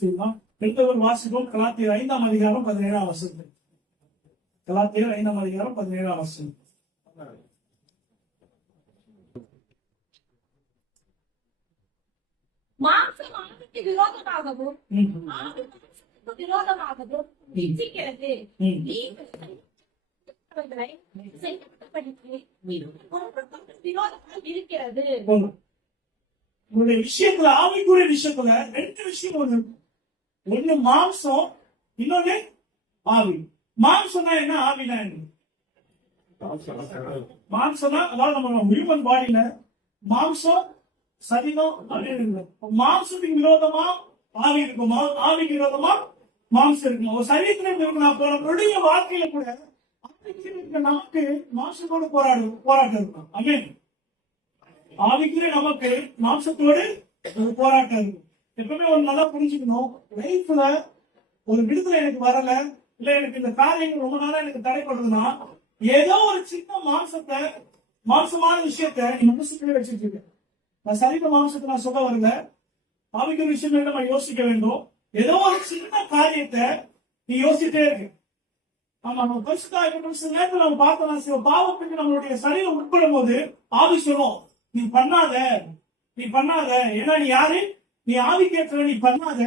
செய்யலாம். பெற்றவர் வாசிப்போம். கலாத்தியர் 5ஆம் அதிகாரம் 17ஆம் வசனம். கலாத்தியர் 5ஆம் அதிகாரம் 17ஆம் வசனம். மாம்சம் ஆவிக்கு விரோதமாகவும் ஆவி மாம்சத்துக்கு விரோதமாகவும் இச்சிக்கிறது. விரோதமாக இருக்கிறது. உங்களுடைய விஷயத்துல, ஆவிக்குரிய விஷயத்துல ரெண்டு விஷயம் ஒண்ணு மாம்சம், இன்னொன்னு ஆவி. மாம்சம்னா என்ன, ஆவினா என்ன? மாம்சம்னா அதாவது நம்ம ஹியூமன் பாடியில மாம்சம் சரீரம் அப்படின்னு மாம்சத்துக்கு விரோதமா ஆவி இருக்குமா, ஆவிக்கு விரோதமா மாம்சம் இருக்குமா? ஒரு சரீரத்துல இருக்கணும். அப்போ நம்மளுடைய வாழ்க்கையில கூட நமக்கு மாம்சத்தோடு போராட்டம் இருக்கும். அமேன். ஆவிக்குரிய நமக்கு மாம்சத்தோடு ஒரு போராட்டம் இருக்கும். எப்பவுமே ஒரு நல்லா புரிஞ்சுக்கணும், லைஃப்ல ஒரு விடுதலை எனக்கு வரல, இல்ல எனக்கு இந்த காரியங்கள் ரொம்ப நாளா எனக்கு தடைப்படுறதுன்னா, ஏதோ ஒரு சின்ன மாம்சமான விஷயத்த நீ மனசுக்குள்ளே வச்சுட்டு இருக்க. நான் சரீர மாம்சத்தை நான் சொல்ல வரல, ஆவிக்குரிய விஷயம் நம்ம யோசிக்க வேண்டும். ஏதோ ஒரு சின்ன காரியத்தை நீ யோசிச்சுட்டே இருக்கு. ஆமா, நம்ம பரிசுத்த சில நேரத்தில் நம்ம பார்த்தோம்னா, சில பாவத்துக்கு நம்மளுடைய சரீரம் உட்படும் போது ஆவி சொல்லும், நீ பண்ணாத, ஏன்னா நீ யாரு, நீ ஆவி கேட்கிற, நீ பண்ணாத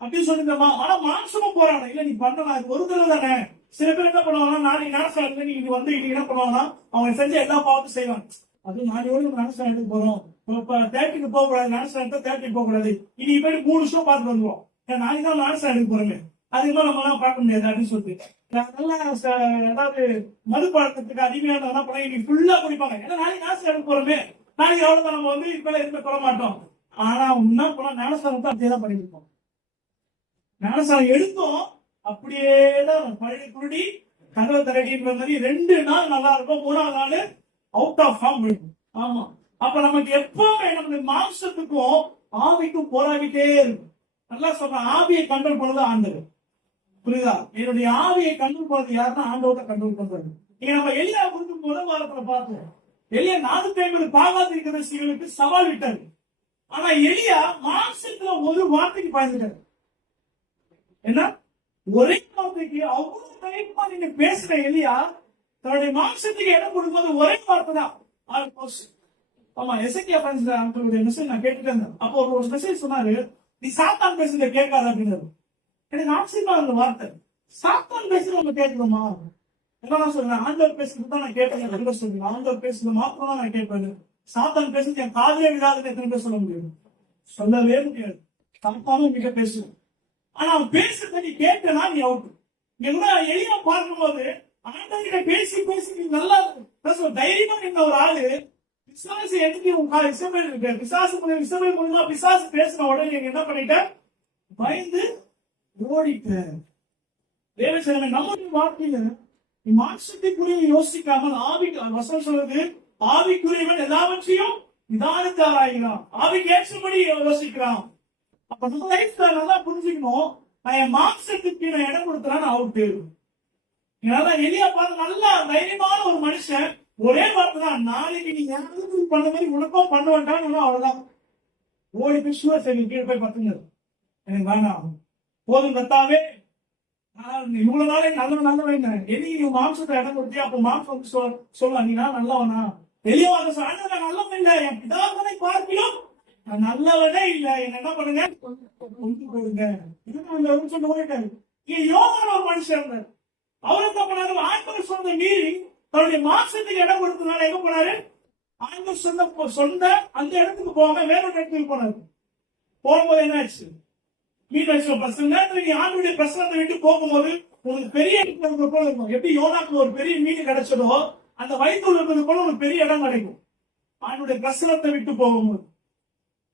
அப்படின்னு சொல்லிருந்தமா. ஆனா மாம்சமும் போறாங்க, இல்ல நீ பண்ணலாம், ஒரு தடவை தானே. சில பேர் என்ன பண்ணுவாங்கன்னா, நாளைக்கு ஞானஸ்தானத்துல நீ வந்து இன்னைக்கு என்ன பண்ணுவாங்கன்னா, அவங்க செஞ்ச எல்லா பாவத்தையும் செய்வாங்க. அது நாளையோடு ஞானஸ்தானத்துக்கு போறோம், இப்ப தேட்டருக்கு போக கூடாது, ஞானஸ்தானத்தை தேட்டருக்கு போக கூடாது, இன்னைக்கு போய் 3 வருஷம் பார்த்துட்டு வந்துருவோம், நாளைக்கு தான் ஞானஸ்தானத்துக்கு போறோமே, அதுக்கு மேல நம்ம எல்லாம் பார்க்க முடியாது அப்படின்னு சொல்லிட்டு நல்லா ஏதாவது மது பழக்கத்துக்கு அடிமையான என்ன பண்ண இன்னைக்கு ஃபுல்லா குடிப்பாங்க. ஏன்னா நாளைக்கு ஞானஸ்தானத்துக்கு போறோமே, நாளைக்கு எவ்வளவு நம்ம வந்து இப்ப எதுவுமே சொல்ல மாட்டோம். ஆனா என்ன பண்ண, ஞானஸ்தானத்தை அப்படியே தான் பண்ணிருப்போம். ஞானஸ்தானம் எடுத்தோம் அப்படியேதான் பழைய குருடி கதவை தரடின்ற மாதிரி 2 நாள் நல்லா இருக்கும், 3ஆவது நாள் அவுட் ஆஃப் ஃபார்ம் இருக்கும். ஆமா, அப்ப நமக்கு எப்பவுமே நம்மளுடைய மாம்சத்துக்கும் ஆவிக்கும் போராடிட்டே இருக்கும். நல்லா சொல்ற, ஆவியை கண்ட்ரோல் பண்ணது ஆண்டவர். புரியுதா? என்னுடைய ஆவியை கண்ட்ரோல் பண்றது யாருன்னா ஆண்டவரை கண்ட்ரோல் பண்றது. இங்க நம்ம எலியா குறித்து முதல் வாரத்துல பார்த்தோம். எலியா 450 பாகாத இருக்கிற ஸ்திரீகளுக்கு சவால் விட்டாரு. ஆனா எலியா மாம்சத்துல ஒரு வார்த்தைக்கு பயந்துட்டாரு. என்ன, ஒரே வார்த்தைக்கு அவ்வளவு தைரியமா நீங்க பேசுற எலியா தன்னுடைய மாம்சத்துக்கு இடம் கொடுக்கும்போது ஒரே வார்த்தை தான். ஆமா, எசேக்கியா மெசேஜ் நான் கேட்டுட்டு இருந்தேன். அப்போ ஒரு மெசேஜ் சொன்னாரு, நீ சாத்தான் பேசுறத கேட்காத அப்படின்னு. எனக்கு ஆச்சரியமா அந்த வார்த்தை, சாத்தான் பேசுறது நம்ம கேட்கணுமா? என்ன சொல்றேன், ஆண்டவர் பேசுறது தான் நான் கேட்பேன் சொல்றேன், ஆண்டவர் பேசுறது மாத்திரம் தான் நான் கேட்பேன், சாத்தான் பேசுறது என் காதலே விடாதுன்னு எத்தனை பேர் சொல்ல முடியும்? சொல்லவே முடியாது. சாத்தானும் மிக பேசுவோம். ஆனா அவன் பேசுறத நீ கேட்டனா நீ அவுட். எளியா பார்க்கும்போது ஆண்டவர்கிட்ட பேசி பேசி நல்லா தைரியமா நின்ற ஒரு ஆளு பிசாசு எடுத்து இசபேல் மூலமா பிசாசு பேசின உடனே நீங்க என்ன பண்ணிட்ட, பயந்து ஓடிட்ட. தேவசேனை நம்முடைய வாழ்க்கையில மாம்சத்துக்குரிய யோசிக்காமல் ஆவிக்கு வசனம் சொல்றது, ஆவிக்குரியவன் எல்லாவற்றையும் நிதானித்து ஆராய்கிறான், ஆவிக்கு ஏற்றபடி யோசிக்கிறான். அப்ப நம்ம லைஃப்ல நல்லா புரிஞ்சுக்கணும், நான் என் மாம்சத்துக்கு நான் இடம் கொடுத்தேன் அவுட்டு. எலியா பார்த்து நல்லா தைரியமான ஒரு மனுஷன், ஒரே வார்த்தை தான், நாளைக்கு நீ யாருக்கு பண்ண மாதிரி உனக்கும் பண்ண வேண்டாம், அவ்வளவுதான். ஓடி பிசுவ சரி கீழே போய் பத்துங்க, எனக்கு வேணாம், போதும் கத்தாவே, இவ்வளவு நாளே நல்லவன் எலி நீ மாம்சத்தை இடம் கொடுத்தியா, அப்போ மாம்சம் வந்து சொல்லலாம், நீ நான் நல்லவனா? எலியா சொல்ல நல்லவன் இல்ல, என் பிதாக்களை பார்க்கிறோம் நான் நல்லவனே இல்ல, என்ன பண்ணுங்க கொடுங்க இதுன்னு சொல்லி ஓடிட்டாரு. யோகான ஒரு மனுஷன் இருந்தார், அவர் என்ன பண்ணாரு, ஆண்டவர் சொன்ன மீறி தன்னுடைய மாம்சத்துக்கு இடம் கொடுத்ததுனால எங்க போனாரு, ஆண்டவர் சொந்த அந்த இடத்துக்கு போக வேற ஒரு இடத்துக்கு போனாரு. போகும்போது என்ன ஆச்சு, மீன் நேரத்தில் நீ ஆண்டுடைய பிரசனத்தை விட்டு போகும்போது உங்களுக்கு பெரிய இடம் போல இருக்கும். எப்படி யோனாக்கு ஒரு பெரிய மீன் கிடைச்சதோ அந்த வயிற்று இருப்பது போல ஒரு பெரிய இடம் கிடைக்கும் ஆண்டுடைய பிரசனத்தை விட்டு போகும்போது.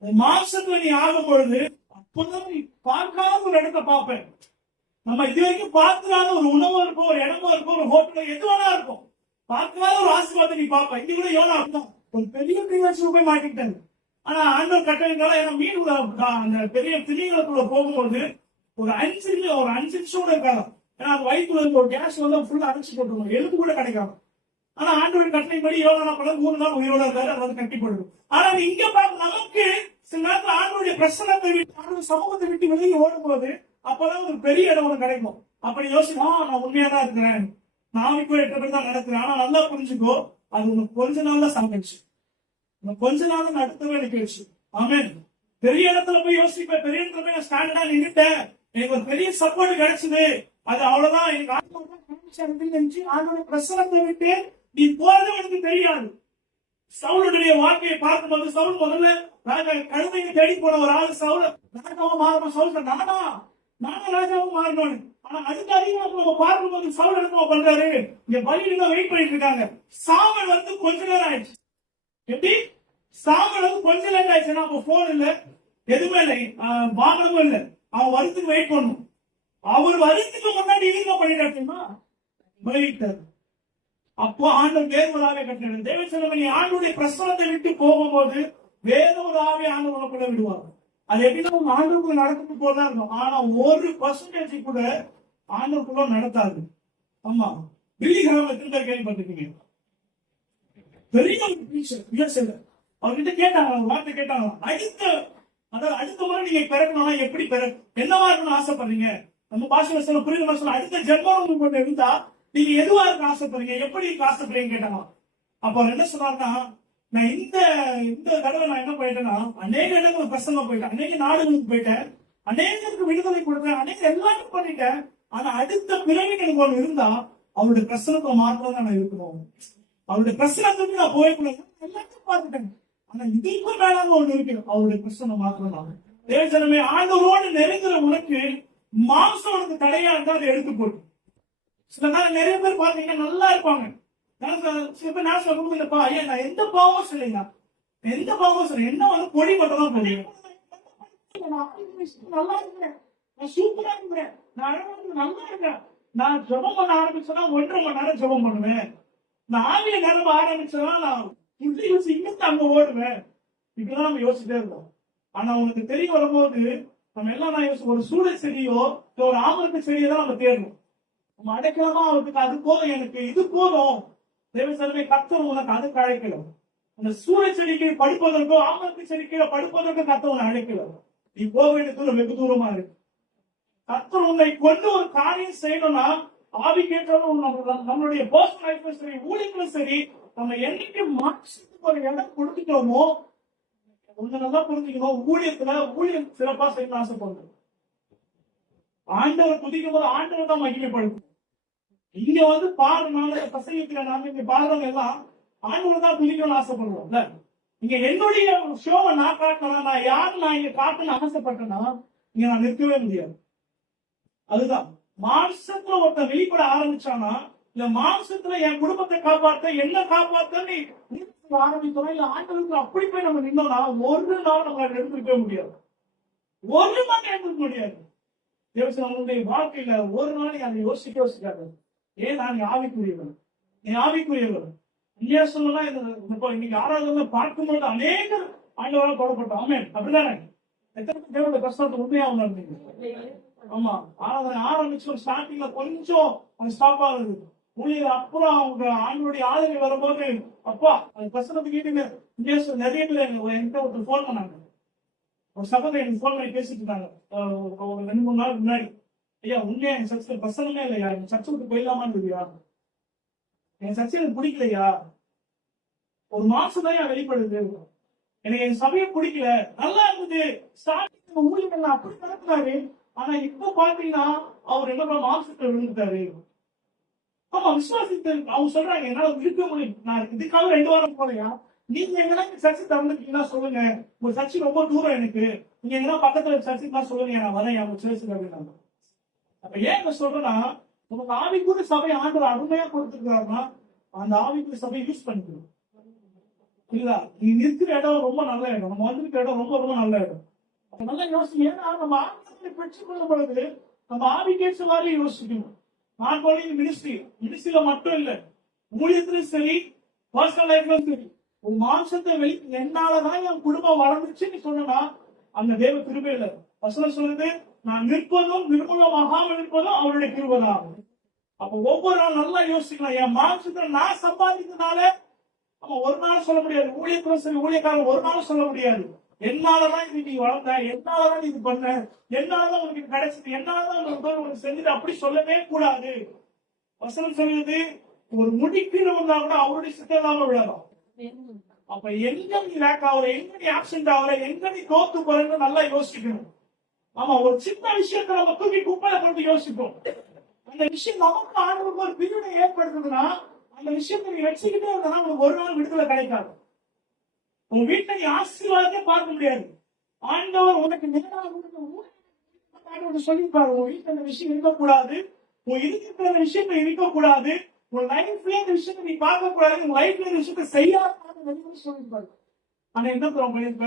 மாம்சத்துல நீ ஆகும் பொழுது அப்பதான் நீ பார்க்காத ஒரு இடத்தை பார்ப்பேன். நம்ம இது வரைக்கும் பார்க்காத ஒரு உணவு இருக்கும், ஒரு இடமா இருக்கும், ஒரு ஹோட்டல் எது வேணா இருக்கும், பார்க்காத ஒரு ஆசீர்வாதத்தை நீ பார்ப்ப. இது கூட யோனா ஒரு பெரிய கிரீவன்ஸ்ல போய் மாட்டிக்கிட்டாங்க. ஆனா ஆண்டவர் கட்டளைனால ஏன்னா மீன் அந்த பெரிய திணிகளுக்குள்ள போகும்போது ஒரு 5 நிமிஷம் கூட இருக்காது. ஏன்னா அது வயிற்றுல ஒரு கேஸ் வந்து ஃபுல்லா அடைச்சு போட்டுருவோம், எலும்பு கூட கிடைக்காது. ஆனா ஆண்டவர் கட்டளைப்படி யோனா பண்ண 3 நாள் உயிரோட இருக்காரு, அதை கட்டி போடுது. ஆனா இங்க பார்க்க நமக்கு சில நேரத்துல ஆண்டவருடைய பிரசனத்தை விட்டு ஆண்டவர் சமூகத்தை விட்டு வெளியே ஓடும்போது அப்பதான் ஒரு பெரிய இடம் உனக்கு கிடைக்கும். அப்படி யோசிக்கலாம், நான் உண்மையா தான் இருக்கிறேன், நான் ஆவிக்குரிய எட்டு தான் நடக்கிறேன். ஆனா நல்லா புரிஞ்சுக்கோ, அது உனக்கு கொஞ்ச நாள்ல சமைச்சு, உனக்கு கொஞ்ச நாள் அடுத்தவே எனக்கு வச்சு. ஆமென். பெரிய இடத்துல போய் யோசிப்பேன், பெரிய இடத்துல போய் நான் ஸ்டாண்டர்டா நின்னுட்டேன், எனக்கு ஒரு பெரிய சப்போர்ட் கிடைச்சது, அது அவ்வளவுதான், எனக்கு ஆண்டவருடைய பிரசனத்தை விட்டு நீ போறது எனக்கு தெரியாது. சவுளுடைய வாழ்க்கையை பார்க்கும்போது சவுல் முதல்ல கழுதையை தேடி போன ஒரு ஆளு சவுல் ராஜாவா மாறணும். சவுல் நானும் ராஜாவும் மாறணும். ஆனா அதுக்கு அதிகமாக நம்ம பார்க்கும்போது சவுல் என்ன பண்றாரு, இங்க பலியில வெயிட் பண்ணிட்டு இருக்காங்க. சாமல் வந்து கொஞ்ச நேரம் ஆயிடுச்சு. எப்படி சாமல் வந்து கொஞ்ச நேரம் ஆயிடுச்சுன்னா அப்ப போன் இல்ல, எதுவுமே இல்லை, வாகனமும் இல்லை, அவன் வரத்துக்கு வெயிட் பண்ணணும். அவர் வரத்துக்கு முன்னாடி என்ன பண்ணிட்டாருன்னா பலிட்டாரு. அப்போ ஆண்டவர் வேறுவராக கட்டினார். தேவ செல்வம், நீ ஆண்டவருடைய பிரசனத்தை விட்டு போகும்போது வேற ஒரு ஆவி ஆண்டவர் உனக்குள்ள விடுவார். அது எப்படின்னா உங்க ஆண்டவருக்குள்ள நடக்கும் போதுதான் இருக்கும். ஆனா 1% கூட ஆண்டவருக்குள்ள நடத்தாது. ஆமா, பில்லி கிராம திரும்ப கேள்விப்பட்டிருக்கீங்க. பெரிய அவர்கிட்ட கேட்டாங்க, வார்த்தை கேட்டாங்க, அடுத்த முறை நீங்க பிறக்கணும்னா எப்படி என்னவா இருக்கணும்னு ஆசைப்படுறீங்க? நம்ம பாஷை புரியுது மாதிரி அடுத்த ஜென்மம் உங்களுக்கு இருந்தா நீங்க எதுவா இருக்க ஆசைப்படுறீங்க, எப்படி இருக்க ஆசைப்படுறீங்க கேட்டாங்க. அப்ப அவர் என்ன சொன்னாருன்னா, நான் இந்த தடவை நான் என்ன போயிட்டேன்னா அநேக இடங்களுக்கு பிரசங்கம் போயிட்டேன், அநேக நாடுகளுக்கு போயிட்டேன், அநேகருக்கு விடுதலை கொடுத்தேன், அநேக எல்லாரும் பண்ணிட்டேன். ஆனா அடுத்த பிறகு எனக்கு ஒண்ணு இருந்தா அவருடைய பிரசனத்தை மாத்திரம் தான் நான் இருக்கணும். அவருடைய பிரசனத்துக்கு நான் போயக்கூடாது, எல்லாத்தையும் பார்த்துட்டேன். ஆனா இதுக்கும் மேலாக ஒண்ணு இருக்கு, அவருடைய பிரசனம் மாத்திரம் தான். தேவஜனமே, ஆண்டவரோடு நெருங்குற உனக்கு மாம்சம் உனக்கு தடையா இருந்தா அதை எடுத்து போட்டு. சில நேரம் நிறைய பேர் பாத்தீங்கன்னா நல்லா இருப்பாங்க. சில பேர் நான் சொல்லுப்பா, ஐயா நான் எந்த பாவமும் சொல்லுங்க, எந்த பாவமும் சொல்ல, என்ன வந்து பொடி மட்டும் தான் போடுங்க, நல்லா இருக்கிறேன், நான் சூப்பரா இருக்கிறேன், நான் நல்லா இருக்கிறேன், நான் ஜபம் பண்ண ஆரம்பிச்சேன்னா 1.5 மணி நேரம் ஜபம் பண்ணுவேன், நான் ஆவிய நிரம்ப ஆரம்பிச்சேன்னா நான் இங்கிருந்து அங்க ஓடுவேன். இப்படிதான் நம்ம யோசிச்சுட்டே இருந்தோம். ஆனா உனக்கு தெரிய வரும்போது நம்ம எல்லாம் நான் ஒரு சூழ செடியோ ஒரு ஆமரத்து செடியோ தான் நம்ம தேடணும். நம்ம அடைக்கலமா அவருக்கு அது போதும், எனக்கு இது போதும். தேவசனமே கர்த்தர் உனக்கு அதுக்கு அழைக்கல. அந்த சூரிய செடிக்கு படுப்பதற்கோ ஆமரத்து செடிக்கு படுப்பதற்கோ கர்த்தர் உன்னை அழைக்கல. நீ போக வேண்டிய தூரம் வெகு தூரமா இருக்கு. கர்த்தர் உன்னை கொண்டு ஒரு காரியம் செய்யணும்னா ஆவிக்கேற்றாலும் நம்மளுடைய பர்சனல் லைஃப்ல சரி, ஊழியர்களும் சரி, நம்ம என்னைக்கு மாற்றத்துக்கு ஒரு இடம் கொடுத்துட்டோமோ ஒண்ணு நல்லா புரிஞ்சுக்கணும். ஊழியம் சிறப்பா செய்யணும்னு ஆசைப்படுறோம். ஆண்டவர் துதிக்கும் போது ஆண்டவர் தான் மகிமைப்படுத்தும். இங்க வந்து பாடுனால பசங்க நாம இங்க பாடுறவங்க எல்லாம் ஆண்டவர் தான் துதிக்கணும்னு ஆசைப்படுறோம்ல. இங்க என்னுடைய ஷோவை நான் காட்டணும், நான் யாரு நான் இங்க காட்டணும்னு ஆசைப்பட்டேன்னா இங்க நான் நிற்கவே முடியாது. அதுதான் மாம்சத்துல ஒருத்தன் வெளிப்பட ஆரம்பிச்சானா, இல்ல மாம்சத்துல என் குடும்பத்தை காப்பாற்ற என்ன காப்பாற்ற நீ ஆரம்பிக்கிறோம், இல்ல ஆண்டவருக்கு அப்படி போய் நம்ம நின்னோம்னா ஒரு நாள் நம்ம எடுத்துக்கவே முடியாது, ஒரு நாள் எடுத்துக்க முடியாது. தேவசனுடைய வாழ்க்கையில ஒரு நாள் அதை யோசிக்காது. ஏன் நான் ஆவிக்குரியவன், நீ ஆவிக்குரியவன் இல்லையா சொல்லலாம். இன்னைக்கு ஆராதனை பார்க்கும்போது அநேக ஆண்டவரால் தொடப்பட்டோம். ஆமென், அப்படிதானே? எத்தனை தேவனுடைய கஷ்டத்தை உண்மையா உணர்ந்தீங்க? ஆமா, ஆராதனை ஆரம்பிச்சு ஒரு ஸ்டார்டிங்ல கொஞ்சம் ஸ்டாப் ஆகுது. ஊழியர் அப்புறம் அவங்க ஆண்டவருடைய ஆளுநர் வரும்போது அப்பா அந்த பிரசனத்தை கேட்டு நிறைய பேர் என்கிட்ட ஒருத்தர் போன் பண்ணாங்க. ஒரு சகோதரர் எனக்கு போன் பண்ணி பேசிட்டு இருந்தாங்க ஒரு 2-3 நாள் முன்னாடி. ஐயா உண்மையா என் சர்ச்சில் பிரசனமே இல்லையா, என் சர்ச்சை விட்டு போயிடலாமான்னு இருக்குயா, என் சர்ச்சை எனக்கு பிடிக்கலையா, ஒரு மாசம் தான் வெளிப்படுது, எனக்கு என் சபையை பிடிக்கல, நல்லா இருந்தது ஸ்டார்டிங் ஊழியர் அப்படி நடத்துறாரு, ஆனா இப்ப பாத்தீங்கன்னா அவர் என்ன மாசத்துல விழுந்துட்டாரு. ஆமா, விசுவாசித்து அவங்க சொல்றாங்க என்னால இருக்க முடியும், நான் இதுக்காக 2 வாரம் போறையா, நீங்க எங்கன்னா சர்ச்சை திறந்துட்டீங்கன்னா சொல்லுங்க, உங்க சர்ச்சை ரொம்ப தூரம் எனக்கு, நீங்க எங்கன்னா பக்கத்துல சர்ச்சைக்கு சொல்லுங்க, நான் வரேன் அவங்க சேர்த்து அப்படின்னாங்க. அப்ப ஏன் சொல்றேன்னா, நமக்கு ஆவிக்குரிய சபை ஆண்டவர் அருமையா கொடுத்துருக்காருன்னா அந்த ஆவிக்குரிய சபையை யூஸ் பண்ணிக்கணும். புரியுதா? நீ இருக்கிற இடம் ரொம்ப நல்ல இடம், நம்ம வந்திருக்கிற இடம் ரொம்ப ரொம்ப நல்ல இடம். அப்ப நல்லா யோசிங்க. ஏன்னா நம்ம ஆவியை பெற்றுக் கொள்ளும் பொழுது நம்ம ஆவிக்கேற்ற மாதிரி யோசிக்கணும். நான் போய் மினிஸ்ட்ரியில மட்டும் இல்ல, ஊழியத்திலும் சரி, பர்சனல் லைஃப்லயும் சரி, உன் மாம்சத்தை என்னாலதான் என் குடும்பம் வளர்ந்துச்சுன்னு சொன்னா அந்த தேவ கிருபை இல்ல. வசனம் சொல்லுது, நான் நிற்பதும் நிர்மூலமாகாமல் இருப்பதும் அவருடைய கிருபைதான். அப்ப ஒவ்வொரு நாள் நல்லா யோசிக்கலாம். என் மாம்சத்தை நான் சம்பாதிக்கிறதுனால நம்ம ஒரு நாள் சொல்ல முடியாது, ஊழியத்திலும் சரி ஊழியக்காரன் ஒரு நாள் சொல்ல முடியாது. என்னாலதான் இது நீ வளர்ந்த, என்னாலதான் நீ இது பண்ண, என்னாலதான் உனக்கு இது கிடைச்சது, என்னாலதான் உனக்கு செஞ்சது, அப்படி சொல்லவே கூடாது. வசனம் சொல்லுது, ஒரு முடி கீழே வந்தா கூட அவருடைய சித்தம் இல்லாம விழலாம். அப்ப எங்க நீ லேக் ஆகுற, எங்க நீ ஆப்சென்ட் ஆகுற, எங்க நீ தோத்து போறன்னு நல்லா யோசிக்கணும். ஆமா, ஒரு சின்ன விஷயத்த நம்ம தூக்கி குப்பையில போட்டு யோசிப்போம். அந்த விஷயம் நமக்கு ஆண்டவருக்கு ஒரு பிரிவினை ஏற்படுத்துதுன்னா, அந்த விஷயத்தை நீ வச்சுக்கிட்டே இருந்தா உங்களுக்கு ஒரு நாள் விடுதலை கிடைக்காது. உங்க வீட்டை நீ ஆசீர்வாதத்தை பார்க்க முடியாது. ஆண்டவர் உனக்கு நேராக சொல்லிப்பாரு, உன் வீட்டுல இந்த விஷயம் இருக்கக்கூடாது, உன் இருக்கிற விஷயத்த இருக்கக்கூடாது, உன் லைஃப்ல இந்த விஷயத்த நீ பார்க்க கூடாது, உன் லைஃப்ல இந்த விஷயத்த செய்யாத சொல்லிப்பாரு. ஆனா என்ன பண்ணிருப்ப,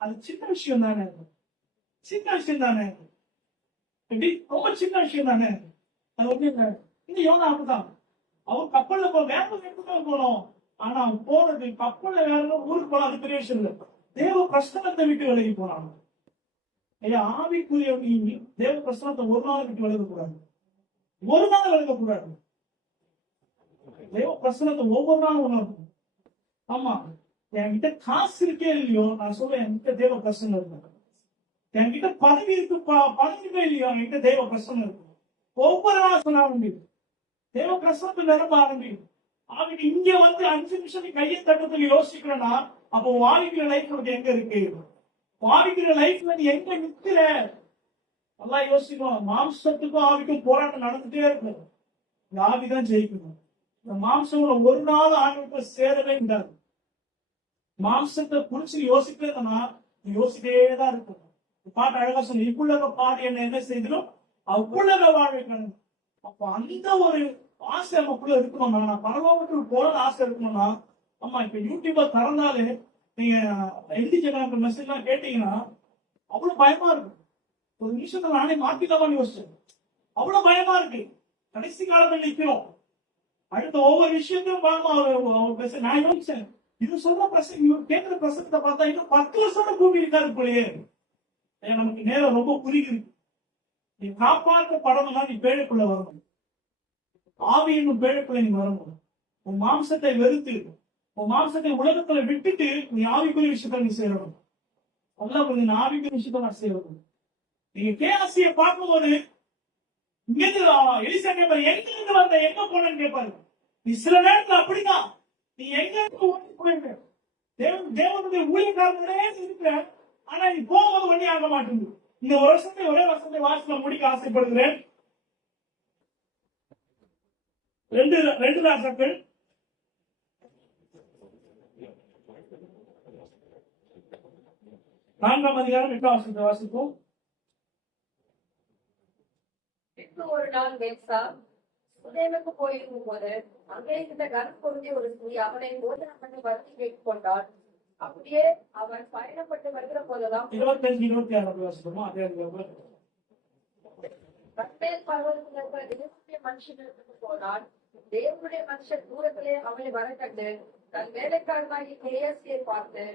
அது சின்ன விஷயம் தானே, சின்ன விஷயம் தானே, எப்படி ரொம்ப சின்ன விஷயம் தானே. அது வந்து இந்த யோனா அப்படிதான், அவன் கப்பல்ல வேற இடத்துக்கு போனோம். ஆனா அவன் போறது கப்பல்ல வேற ஊருக்கு போன, அது பெரிய விஷயம் இல்லை. தேவ பிரசனத்தை விட்டு விலகி போனான். ஐயா, ஆவிக்குரிய நீ தேவ பிரசனத்தை ஒரு நாள் விட்டு விலகக்கூடாது, ஒரு நாள் விலகக்கூடாது. தேவ பிரசனத்தை ஒவ்வொரு நாளும் உணரணும். ஆமா, என்கிட்ட காசு இருக்கே இல்லையோ, நான் சொல்றேன் என்கிட்ட தேவ பிரசனம் இருக்கு. என்கிட்ட பதவி இருக்கு, பதவிக்கே இல்லையோ, என்கிட்ட தேவ பிரசனம் இருக்கு. ஒவ்வொரு நாளும் சொல்ல முடியும், தேவ பிரசனத்தை நிரம்ப ஆரம்பிக்கும். அவனுக்கு இங்க வந்து 5 நிமிஷம் கையை தட்டத்துல யோசிக்கிறேன்னா, அப்போ வாழ்க்கிற லைஃப் உனக்கு எங்க இருக்கு, வாழ்க்கிற லைஃப்ல நீ எங்க நிற்கிற, நல்லா யோசிக்கணும். மாம்சத்துக்கும் ஆவிக்கும் போராட்டம் நடந்துட்டே இருக்கும். இந்த ஆவிதான் ஜெயிக்கணும். இந்த மாம்சம் ஒரு நாள் ஆண்டவர்கிட்ட சேரவே கூடாது. மாம்சத்தை குறிச்சு யோசிக்கிறதுனா யோசிட்டே தான் இருக்கும். பாட்டு அழகா சொன்ன, இப்புள்ளக பாடு என்ன செய்திடும் அவ்வுலக வாழ்க்கணும். அப்ப அந்த ஒரு ஆசை நமக்குள்ள இருக்கணும்னா, நான் பரலோகத்துக்கு போறது ஆசை இருக்கணும்னா, ஆமா, இப்ப யூடியூப திறந்தாலே நீங்க எல்டிஜி மெசேஜ் எல்லாம் கேட்டீங்கன்னா அவ்வளவு பயமா இருக்கு. ஒரு நிமிஷத்துல நானே மாத்திக்கலாமான்னு யோசிச்சேன். அவ்வளவு பயமா இருக்கு. கடைசி காலத்தில் நிற்கிறோம். அடுத்த ஒவ்வொரு விஷயத்தையும் பேச நான் யோசிச்சேன், இது சொல்ற பிரசங்க கேட்கிற பிரசங்கத்தை பார்த்தா இன்னும் 10 வருஷம் பூமி இருக்காது போலயே. நமக்கு நேரம் ரொம்ப குறுகிது. நீ காப்பாற்றப்படணும்னா நீ பேழைக்குள்ள வரணும். ஆவியின் பேழைக்குள்ள நீ வரணும். உன் மாம்சத்தை வெறுத்து, உன் மாம்சத்தை உலகத்துல விட்டுட்டு நீ ஆவிக்குரிய விஷயத்த நீ சேரணும். அதான் கொஞ்சம் ஆவிக்குரிய விஷயத்த நான் சேரணும். நீங்க கேசிய பார்க்கும்போது இங்கிருந்து எலிசா கேட்பாரு, எங்க இருந்து வந்த, எங்க போனன்னு கேட்பாரு. நீ சில நேரத்துல அப்படிதான், நீ எங்க இருந்து ஓடி போயிருக்க, தேவனுடைய ஊழியக்காரனே இருக்கிற, ஆனா நீ போகும்போது வழி ஆக மாட்டேங்குது. இந்த வருஷத்தை ஒரே வருஷத்தை வாசல முடிக்க ஆசைப்படுகிறேன். 2 ராஜாக்கள் 4ஆம் அதிகாரம் 8ஆம் வசனத்தை வாசிப்போம். ஒரு நாள் வேசா சுதேமுக்கு போயிருக்கும் போது அங்கே இருந்த கனப்பொருந்தி ஒரு ஸ்திரீ அவனை போதனை பண்ணி வருத்தி கேட்டுக் கொண்டாள். அப்படியே அவன் பயணப்பட்டு வருகிற போதெல்லாம் 25-26 வாசிப்போமா? அதே கர்மேல் பர்வதத்தில் இருக்கிற தேவனுடைய மனுஷனுக்கு போனான். தேவனுடைய மனுஷன் தூரத்திலே அவனை வர கண்டு தன் வேலைக்காரனாகி கேசியை பார்த்து,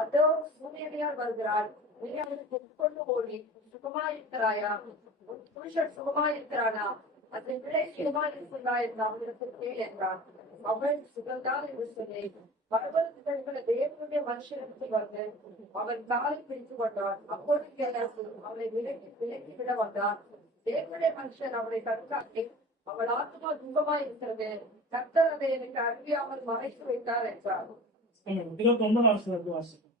அதோ சூரியனையால் வருகிறாள், நீ அவனுக்கு உட்கொண்டு ஓடி சுகமா இருக்கிறாயா, உன் புருஷன் சுகமா இருக்கிறானா, அந்த பிள்ளை சுகமா இருக்கிறா என்று அவனுக்கு கேள் என்றான். அவன் சுகந்தான் என்று சொல்லி பர்வதத்தில் தேவனுடைய மனுஷனுக்கு வந்து அவன் காலை பிடித்து கொண்டான். அப்பொழுது கேளாசு அவனை விலக்கி விட வந்தான். தேவனுடைய மனுஷன் அவனை தற்காட்டி, அவள் ஆத்மா துன்பமா இருக்கிறது, கர்த்தர் அதை எனக்கு அறியாமல் மறைத்து வைத்தார் என்றார். 29ஆம் வசனத்தை வாசிப்போம்.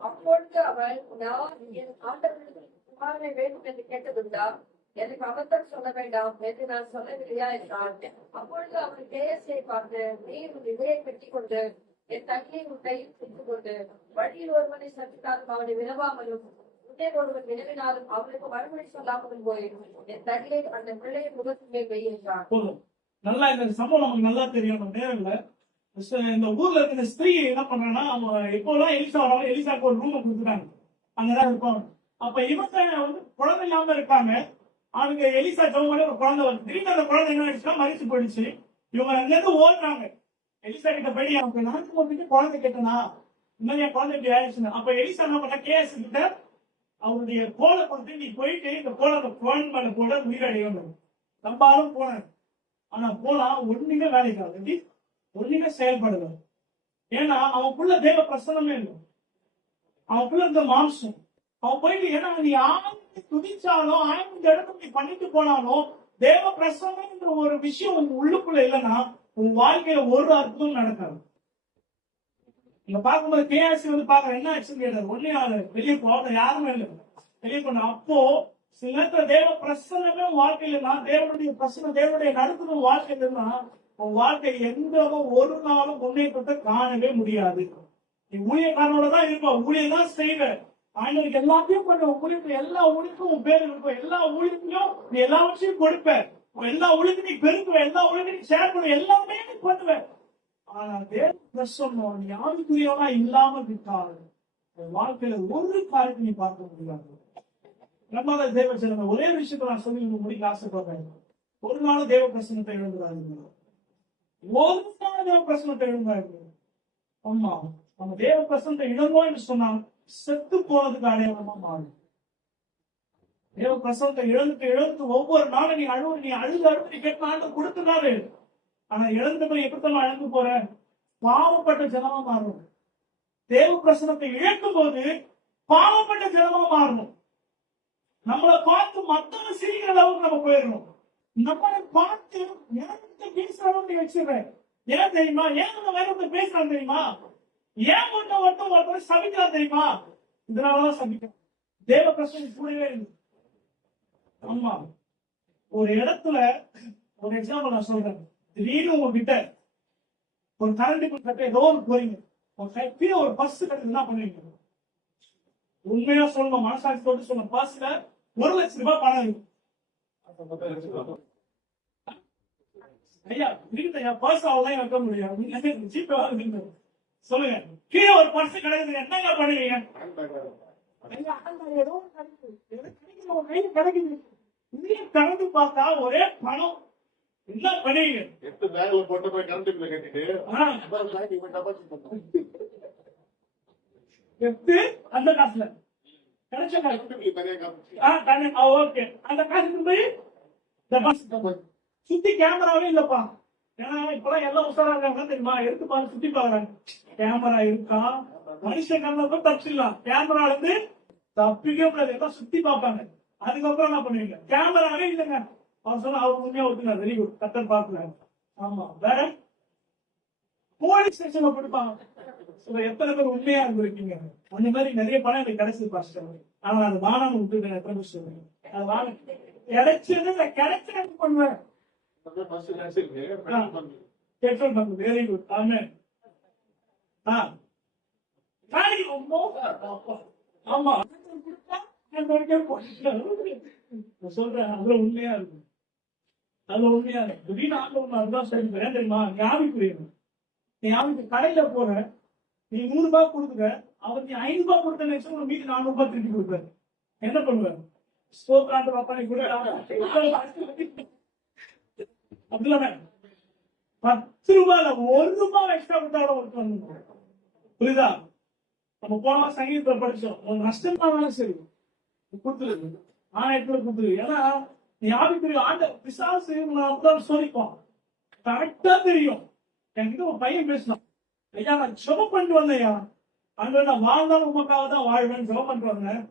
அப்பொழுது அவள், நான் என் ஆண்டவனுக்கு குமாரனை வேண்டும் என்று கேட்டதுண்டா, எனக்கு அபத்தம் சொல்ல வேண்டாம் என்று நான் சொல்லவில்லையா என்றான். அப்பொழுது அவள் கேசியை பார்த்து, நீ உன் இதையை பெட்டிக் கொண்டு என் தண்ணியை உன் கையில் பிடித்துக் கொண்டு வழியில் ஒருவனை சந்தித்தாலும் அவனை வினவாமலும் ஒருவன் வினவினாலும் அவனுக்கு மறுமொழி சொல்லாமலும் போய் என் தண்ணியை அந்த பிள்ளையை முகத்துமே வெய் என்றான். நல்லா இந்த சம்பவம் நமக்கு நல்லா தெரியும். நேரம் இல்ல, இந்த ஊர்ல இருக்கிற ஸ்திரீ என்ன பண்றாங்கன்னா, அவங்க எப்போலாம் எலிசா வராங்க, எலிசாக்கு ஒரு ரூம் கொடுத்துட்டாங்க, அங்கதான் இருப்பாங்க. அப்ப இவங்க வந்து குழந்தை இல்லாம இருக்காங்க. அவங்க எலிசா ஜவுங்களே ஒரு குழந்தை வந்து திடீர்னு அந்த குழந்தை என்ன ஆயிடுச்சுன்னா மறிச்சு போயிடுச்சு. இவங்க அங்க இருந்து ஓடுறாங்க. எலிசா கிட்ட போய் அவங்க நாட்டு போட்டு குழந்தை கேட்டனா, இந்த மாதிரி என் குழந்தை இப்படி ஆயிடுச்சுன்னு. அப்ப எலிசா என்ன பண்ண, கேஸ் கிட்ட அவருடைய கோலை கொடுத்து, நீ போயிட்டு இந்த கோலை அந்த குழந்தை மேல போட உயிரடையும். நம்பாலும் போனேன். ஆனா போனா ஒண்ணுமே வேலைக்காது, எப்படி ஒண்ணுமே செயல்படுது. ஏன்னா அவனுக்குள்ள தேவ பிரசனமே இல்லை. அவனுக்குள்ள இருந்த மாம்சம். அவன் போயிட்டு ஏன்னா நீ ஆழ்ந்து துதிச்சாலும் ஆழ்ந்த இந்த இடத்துல நீ பண்ணிட்டு போனாலும் தேவ பிரசன்னம்ன்ற ஒரு விஷயம் உங்க உள்ளுக்குள்ள இல்லைன்னா உன் வாழ்க்கையில ஒரு அர்த்தமும் நடக்காது. நீங்க பார்க்கும்போது கேஎஸ்சி வந்து பாக்குற என்ன ஆச்சுன்னு கேட்டாரு. ஒன்னே ஆளு வெளியே போக யாருமே இல்லை, வெளியே போன. அப்போ சில நேரத்துல தேவ பிரசன்னமே உன் வாழ்க்கையில தேவனுடைய பிரசன்னம் தேவனுடைய நடத்தும் வாழ்க்கையில இருந்தா உன் வாழ்க்கை எந்த ஒரு நாளும் முன்னேற்றத்தை காணவே முடியாது. நீ ஊழியக்காரனோட தான் இருப்ப, ஊழியம் தான் செய்வ, ஆண்டவருக்கு எல்லாத்தையும் பண்ணுவ, ஊழியத்துல எல்லா ஊழியத்துக்கும் உன் பேர் இருக்கும், எல்லா ஊழியத்தையும் நீ எல்லாவற்றையும் கொடுப்ப, எல்லா ஊழியத்தையும் நீ பெருக்குவ, எல்லா ஊழியத்தையும் நீ ஷேர் பண்ணுவ, எல்லாமே நீ பண்ணுவ. ஆனா தேவ பிரசன்னம் நீ ஆவிக்குரியவனா இல்லாம விட்டால் உன் வாழ்க்கையில ஒரு காரியத்தை நீ பார்க்க முடியாது. நம்மளால தேவ ஜனங்க ஒரே விஷயத்தை நான் சொல்லி முடிக்க ஆசைப்படுறேன். ஒரு நாள் தேவ பிரசனத்தை எழுதுறாங்க, ஒரு நாள் தேவ பிரசனத்தை எழுதுறாங்க. ஆமா, நம்ம தேவ பிரசனத்தை இழந்தோம் என்று சொன்னால் செத்து போனதுக்கு அடையாளமா மாறும். தேவ பிரசனத்தை இழந்து ஒவ்வொரு நாளும் நீ அழுது நீ கேட்க ஆண்டு கொடுத்துனாரு. ஆனா இழந்த போய் எப்படித்தான் அழந்து போற பாவப்பட்ட ஜனமா மாறும். தேவ பிரசனத்தை இழக்கும் போது பாவப்பட்ட ஜனமா மாறணும். நம்மளை பார்த்து மத்தவங்க சிரிக்கிற அளவுக்கு நம்ம போயிடணும். நம்மளை பார்த்து எனக்கு பேசுற அளவுக்கு வச்சிருவேன். ஏன் தெரியுமா? ஏன் நம்ம வேற ஒருத்தர் பேசுறான் தெரியுமா? ஏன் ஒருத்தர் சபிக்கிறான் தெரியுமா? இதனாலதான் சபிக்கிறோம். தேவ பிரசனம் கூடவே இருக்கு. ஆமா, ஒரு இடத்துல ஒரு எக்ஸாம்பிள் நான் சொல்றேன். திடீர்னு உங்ககிட்ட ஒரு கரண்ட் கட்ட ஏதோ ஒரு போறீங்க, ஒரு கைப்பில ஒரு பஸ் கட்டு என்ன பண்ணுவீங்க? உண்மையா சொல்லணும், மனசாட்சியோடு சொன்ன பஸ்ல 1 லட்சம் ரூபாய் பணம் இருக்கு. ஐயா இருக்குயா, பர்ஸ் அவ்வளவு வைக்க முடியும், ஜிபே வாங்க சொல்லுங்க. கீழே ஒரு பர்ஸ் கிடைக்குது, என்னங்க பண்ணுவீங்க? ஏதோ கிடைக்குது, கடந்து பார்த்தா ஒரே பணம், என்ன பண்ணுவீங்க? அந்த காசுல அந்த காசு போய் சுத்தி கேமராவே இல்லப்பா. ஏன்னா இப்பெல்லாம் எல்லாம் உசாரா இருக்காங்க தெரியுமா? எடுத்து பாரு, சுத்தி பாக்குறாங்க, கேமரா இருக்கா? மனுஷன் கண்ண தப்பிச்சிடலாம், கேமரா இருந்து தப்பிக்க கூடாது, எல்லாம் சுத்தி பார்ப்பாங்க. அதுக்கப்புறம் என்ன பண்ணுவீங்க? கேமராவே இல்லைங்க. அவர் சொன்னா அவர் உண்மையா ஒத்துங்க, வெரி குட், கத்தர் பாக்குறாங்க. ஆமா, வேற போலீஸ் ஸ்டேஷன்ல கொடுப்பாங்க. எத்தனை பேர் உண்மையா இருந்திருக்கீங்க? அந்த மாதிரி நிறைய பணம் எனக்கு கிடைச்சது பாஸ்டர். ஆனா அது வானான்னு விட்டுட்டேன். எத்தனை பேர் சொல்லுங்க? அது வாங்க கிடைச்சது கிடைச்சது பண்ணுவேன். Petrol bunk, very good. Amen. ஆமா, சொல்றேன், அதுல உண்மையா இருக்கு, அதுல உண்மையா இருக்கு. திடீர்னு ஆண்டவன் அதுதான் சொல்லிருக்கேன் தெரியுமா? ஞாபகம் நீ அவனுக்கு கடையில போற, நீ 100 ரூபாய் கொடுக்குற, அவருக்கு 5 ரூபாய் கொடுத்த மீதி 400 ரூபாய் திருப்பி கொடுப்பாரு. என்ன பண்ணுவாரு? ஸ்டோக்காண்டு பாப்பா நீ கூட அப்படின்னா 10 ரூபாய்ல 1 ரூபாய் எக்ஸ்ட்ரா கொடுத்தா ஒர்க் பண்ணுங்க. புரியுதா? நம்ம போனா சங்கீதத்தை படிச்சோம், ஒரு நஷ்டம் தான் சரி கொடுத்துருக்கு, ஆனா எடுத்து கொடுத்துரு. ஏன்னா நீ ஆவிக்குரிய ஆண்ட பிசாசு சோதிப்பான், கரெக்டா தெரியும். என்கிட்ட ஒரு பையன் பேசினான், ஐயா நான் ஜெபம் பண்ணிட்டு வந்தேயா, அங்க நான் வாழ்ந்தாலும் உமக்காக தான் வாழ்வேன் ஜெபம் பண்ணிட்டு வந்தேன்.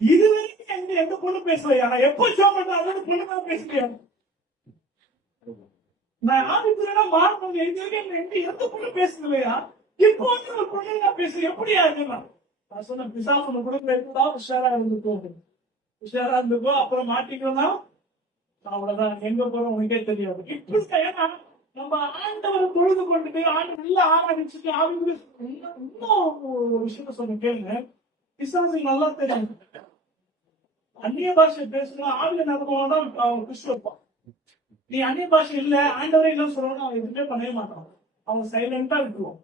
இது வரைக்கும் எந்த பொண்ணு பேசலையா, நான் எப்போ ஜெபம் பண்றேன் அதோட பொண்ணு தான் பேசுறியா? நான் ஆவிக்குரியனா மாறணும், இது வரைக்கும் எந்த பொண்ணு பேசுலையா, இப்போ வந்து ஒரு பொண்ணு நான் பேசுறேன், எப்படியா இருக்குன்னா? நான் சொன்ன பிசாசு குடும்பம் இருக்குதா, உஷாரா இருந்துக்கும், உஷாரா இருந்துக்கோ, அப்புறம் மாட்டிக்கணும்னா அவ்வளவுதான், எங்க போறோம் உனக்கே தெரியாது. இப்படி ஏன்னா நம்ம ஆண்டவரை தொழுது கொண்டு ஆண்டு நல்லா ஆராதிச்சுட்டு அவங்க இன்னும் ஒரு விஷயத்த சொன்ன கேளுங்க. பிசாசுக்கு நல்லா தெரியும், அந்நிய பாஷை பேசுனா ஆவில நடந்தவங்க தான் அவன் கிறிஸ்து வைப்பான். நீ அந்நிய பாஷை இல்ல ஆண்டவரே இல்லைன்னு சொல்லணும், அவன் எதுவுமே பண்ணவே மாட்டான், அவன் சைலண்டா விட்டுருவான்.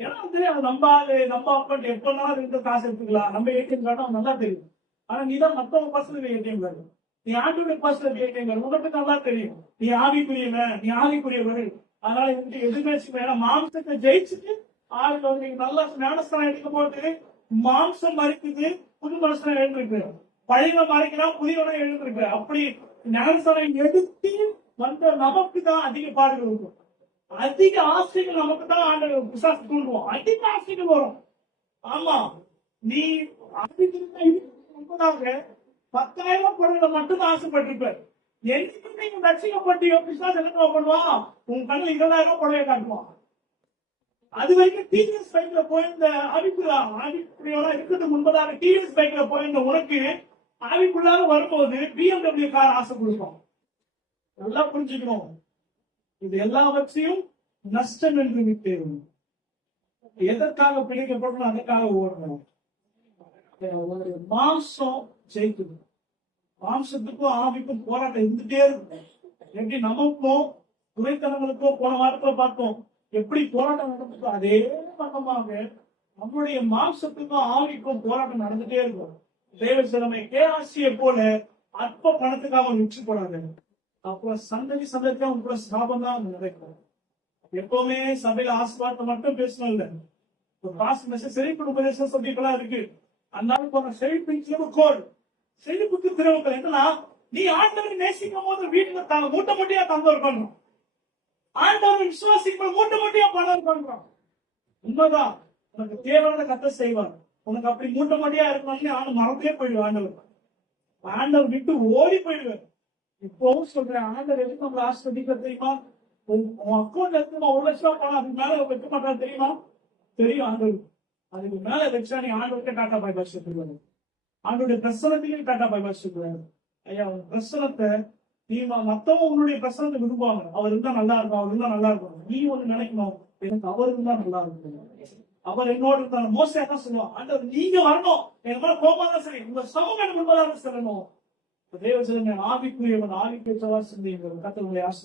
ஏன்னா வந்து அவன் நம்ம ஆளு, நம்ம அக்கௌண்ட் எப்பனாலும் ரெண்டு காசு எடுத்துக்கலாம், நம்ம ஏடிஎம் கார்டு அவன் நல்லா தெரியும். ஆனா நீ தான் மத்தவங்க பர்சனல் ஏடிஎம் கார்டு, நீ ஆண்டோட பர்சனல் ஏடிஎம் கார்டு உனக்கு நல்லா தெரியும். நீ ஆவிக்குரியவன், நீ ஆவிக்குரியவர்கள், அதனால எதுவுமே வேணாம். மாம்சத்தை ஜெயிச்சுட்டு ஆளுக்கு வந்து நீங்க நல்லா ஞானஸ்தானம் எடுக்கும் போது மாம்சம் மறைக்குது, புது மனசனம் எழுந்திருக்கு, பழைய மறைக்கலாம், புதியவனை எழுந்திருக்கு. அப்படி ஞானஸ்தானம் எடுத்து வந்த நமக்கு தான் அதிக பாடுகள் இருக்கும், அதிக ஆசைகள் நமக்கு தான் ஆண்டு பிசாசு தூண்டுவோம், அதிக ஆசைகள் வரும். ஆமா, நீ முன்பதாக 10,000 பொருளை மட்டும் ஆசைப்பட்டிருப்ப. என்னைக்கு நீங்க ரட்சிக்கப்பட்டீங்க பிசாசு என்ன பண்ணுவான்? உன் கண்ணில் 20,000 புடவை காட்டுவான். அது வரைக்கும் டிவிஎஸ் பைக்ல போயிருந்த ஆவிக்குள்ளார இருக்கிறது முன்பதாக டிவிஎஸ் பைக்ல போயிருந்த உனக்கு ஆவிக்குள்ளார வரும்போது BMW கார் ஆசை கொடுப்போம். நல்லா புரிஞ்சுக்கணும். இது எல்லாவற்றையும் நஷ்டம் என்று விட்டேன். எதற்காக பிழைக்கப்படணும்? அதற்காக ஓடணும். ஒரு மாம்சம் ஜெயிக்குது. மாம்சத்துக்கும் ஆவிக்கும் போராட்டம் இருந்துட்டே இருக்கும். எப்படி நமக்கும் துணைத்தனங்களுக்கும் போன வாரத்துல பார்த்தோம் எப்படி போராட்டம் நடந்துச்சோ அதே மட்டமாக நம்முடைய மாம்சத்துக்கும் ஆவிக்கும் போராட்டம் நடந்துட்டே இருக்கும். தேவசிலமை கேஆசியை போல அற்ப பணத்துக்காக விற்று போடாது. அப்புறம் சந்ததிக்கு உங்களோட சாபம் தான் நடக்கும். எப்பவுமே சபையில ஆசீர்வாதத்தை மட்டும் பேசணும் இல்ல. ஒரு பாஸ் மெசேஜ் செழிப்பு உபதேசம் சொல்லிட்டுலாம் இருக்கு. அதனால போன செழிப்பு கோல் செழிப்புக்கு திறவுகள் என்னன்னா, நீ ஆண்டவரை நேசிக்கும் போது வீட்டுல தாங்க மூட்டை மூட்டையா தந்தவர் பண்றோம். ஆண்டவரை விசுவாசிக்கும் மூட்டை மூட்டையா பணம் பண்றோம். உண்மைதான். உனக்கு தேவையான கத்தை செய்வார். உனக்கு அப்படி மூட்டை மூட்டையா இருக்கணும்னு ஆண்டு மறந்தே போயிடுவார். ஆண்டவர் விட்டு ஓடி போயிடுவார். இப்பவும் சொல்றேன், ஆண்டவர் எதுக்கு நம்மள ஆஸ்வதிக்க தெரியுமா? உன் அக்கௌண்ட்ல இருந்து 1,00,000 பணம் அதுக்கு மேல வைக்க மாட்டாரு தெரியுமா? தெரியும் ஆண்டவர். அதுக்கு மேல வச்சா நீ ஆண்டவருக்கு டாட்டா பாய் பாய் சொல்லுவாரு. ஆண்டோடைய பிரசனத்திலையும் டாட்டா பாய் பாய் சொல்லுவாரு. ஐயா உன் பிரசனத்தை நீ மத்தவங்க உன்னுடைய பிரசனத்தை விரும்புவாங்க. அவர் இருந்தா நல்லா இருக்கும், அவர் இருந்தா நல்லா இருக்கும். நீ ஒண்ணு நினைக்கணும், எனக்கு அவர் இருந்தா நல்லா இருக்கும். அவர் என்னோட இருந்தா மோச என்ன சொல்லுவான்? ஆண்டவர் நீங்க வரணும், என் மேல கோபமா தான் சரி, உங்க சமூகம் எனக்கு முன்பதாக சொல்லணும். தேவ சொல்லுங்க, ஆவிக்குரியவன் ஆவிக்கு சிந்தைங்க கத்தவங்களை ஆசை